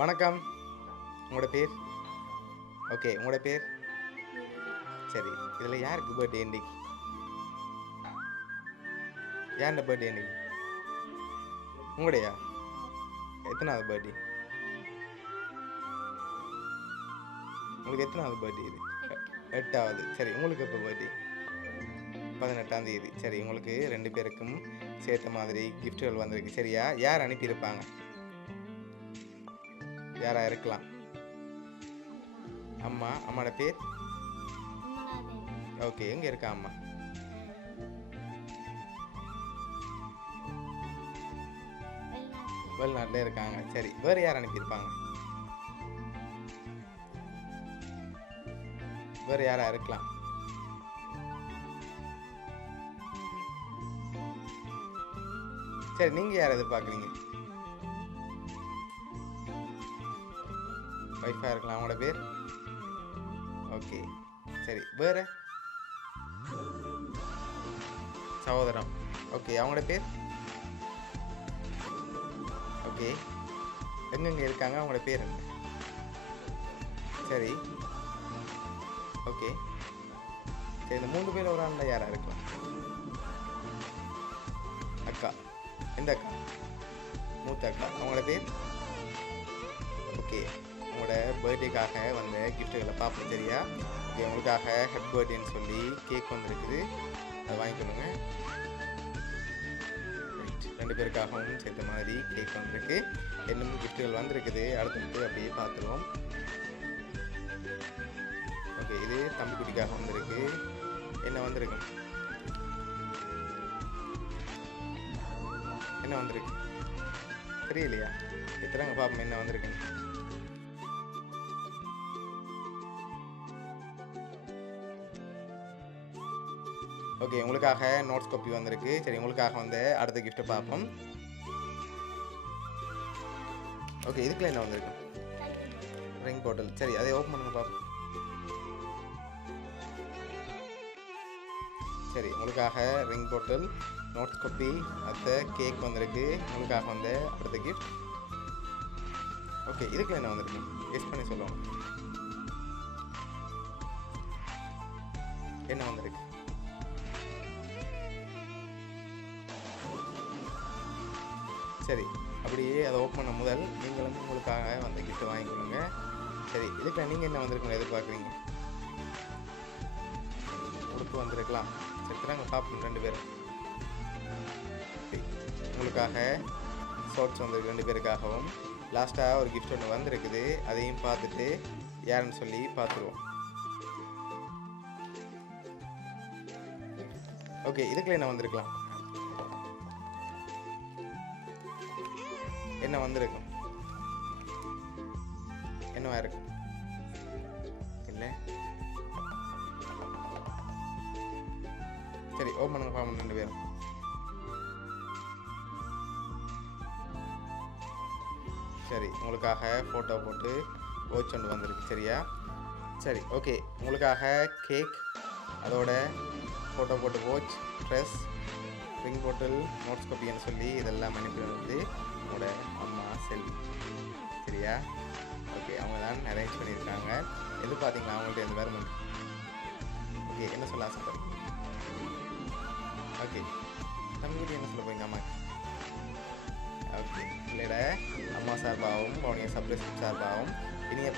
வணக்கம். உங்களோட பேர்? ஓகே. உங்களோட பேர்? சரி. இதில யாருக்கு பர்த்டே இன்னைக்கு? யாருண்ட பர்த்டே இன்னைக்கு? உங்களுடையா? எத்தனாவது பர்த்டே? உங்களுக்கு எத்தனாவது பர்த்டே இது? 8வது. சரி. உங்களுக்கு எப்போ பர்த்டே? 18ஆம் தேதி. சரி. உங்களுக்கு 2 பேருக்கும் சேர்த்த மாதிரி கிஃப்ட்டுகள் வந்திருக்கு. சரியா? யார் அனுப்பியிருப்பாங்க? யாரா இருக்கலாம்? அம்மா. அம்மாவோட பேர்? ஓகே. எங்க இருக்கா அம்மா? வெளிநாட்டில் இருக்காங்க. சரி. வேறு யார் அனுப்பியிருப்பாங்க? வேறு யாரா இருக்கலாம்? சரி. நீங்க யாரை எதிர்பார்க்குறீங்க? ஒய்ஃபா இருக்கலாம். அவங்களோட பேர்? ஓகே. சரி. வேறு? சகோதரம். ஓகே. அவங்களோட பேர்? ஓகே. எங்கெங்க இருக்காங்க? அவங்களோட பேர் என்ன? சரி. ஓகே. சரி. இந்த 3 பேர் ஒரு ஆள்ல யாரா இருக்கலாம்? அக்கா. எந்த அக்கா? மூத்த அக்கா. அவங்களோட பேர்? ஓகே. உங்களோட பர்த்டேக்காக வந்த கிஃப்ட்டுகளை பார்ப்போம். சரியா? ஓகே. உங்களுக்காக ஹேப்பி பர்த்டேன்னு சொல்லி கேக் வந்திருக்குது. அதை வாங்கிக்கணுங்க. ரைட். 2 பேருக்காகவும் சேர்த்த மாதிரி கேக் வந்திருக்கு. இன்னும் கிஃப்ட்டுகள் வந்திருக்குது. அடுத்தடுத்து அப்படியே பார்த்துருவோம். ஓகே. இது தம்பிக்குட்டிக்காக வந்திருக்கு. என்ன வந்திருக்கு? என்ன வந்திருக்கு? தெரியலையா? எத்தனைங்க பார்ப்போம் என்ன வந்திருக்குன்னு. ஓகே. உங்களுக்காக நோட்ஸ் காப்பி வந்திருக்கு. சரி. உங்களுக்காக வந்து அடுத்த கிஃப்ட்டை பார்ப்போம். ஓகே. இதுக்குள்ள என்ன வந்திருக்கு? ரிங் பாட்டில். சரி. அதை ஓப்பன் பண்ணுங்க பார்ப்போம். சரி. உங்களுக்காக ரிங் பாட்டில், நோட்ஸ் காப்பி, அடுத்த கேக் வந்திருக்கு. உங்களுக்காக வந்து அடுத்த கிஃப்ட். ஓகே. இதுக்குள்ள என்ன வந்திருக்கு? கெஸ் பண்ணி சொல்லுவோம். என்ன வந்திருக்கு? சரி. அப்படியே அதை ஓப்பன் பண்ண முதல் நீங்களும் உங்களுக்காக வந்த கிஃப்ட்டை வாங்கிக்கொள்ளுங்க. சரி. இதுக்குள்ள நீங்கள் என்ன வந்திருக்குன்னு எதிர்பார்க்குறீங்க? உடுப்பு வந்திருக்கலாம். சரி. நாங்கள் பார்ப்போம் 2 பேரும். உங்களுக்காக ஷார்ட்ஸ் வந்திருக்கு 2 பேருக்காகவும். லாஸ்ட்டாக ஒரு கிஃப்ட் ஒன்று வந்திருக்குது. அதையும் பார்த்துட்டு யாருன்னு சொல்லி பார்த்துருவோம். ஓகே. இதுக்குள்ள என்ன வந்திருக்கலாம்? என்ன வந்திருக்கும்? என்னவா இருக்கு? இல்லை. சரி. ஓப்பன் பண்ணுங்க பார்ப்போம் 2 பேரும். சரி. உங்களுக்காக ஃபோட்டோ போட்டு வாட்ச் ஒன்று வந்திருக்கு. சரியா? சரி. ஓகே. உங்களுக்காக கேக், அதோட ஃபோட்டோ போட்டு வாட்ச், ட்ரெஸ், ரிங் பாட்டில், நோட்ஸ் காப்பின்னு சொல்லி இதெல்லாம் அனுப்பி வந்து உங்களோட அம்மா செல்வி. சரியா? ஓகே. அவங்க தான் அரேஞ்ச் பண்ணியிருக்காங்க. எது பார்த்தீங்களா அவங்கள்ட்ட எந்த வேறு? ஓகே. என்ன சொல்ல ஆசைப்படுறீங்க? ஓகே. தம்பிக்கிட்ட என்ன சொல்ல போறீங்க அம்மாக்கு? ஓகே. பிள்ளையோட அம்மா சார்பாகவும் அவனுடைய சர்ப்ரைஸ் சார்பாகவும் இனிய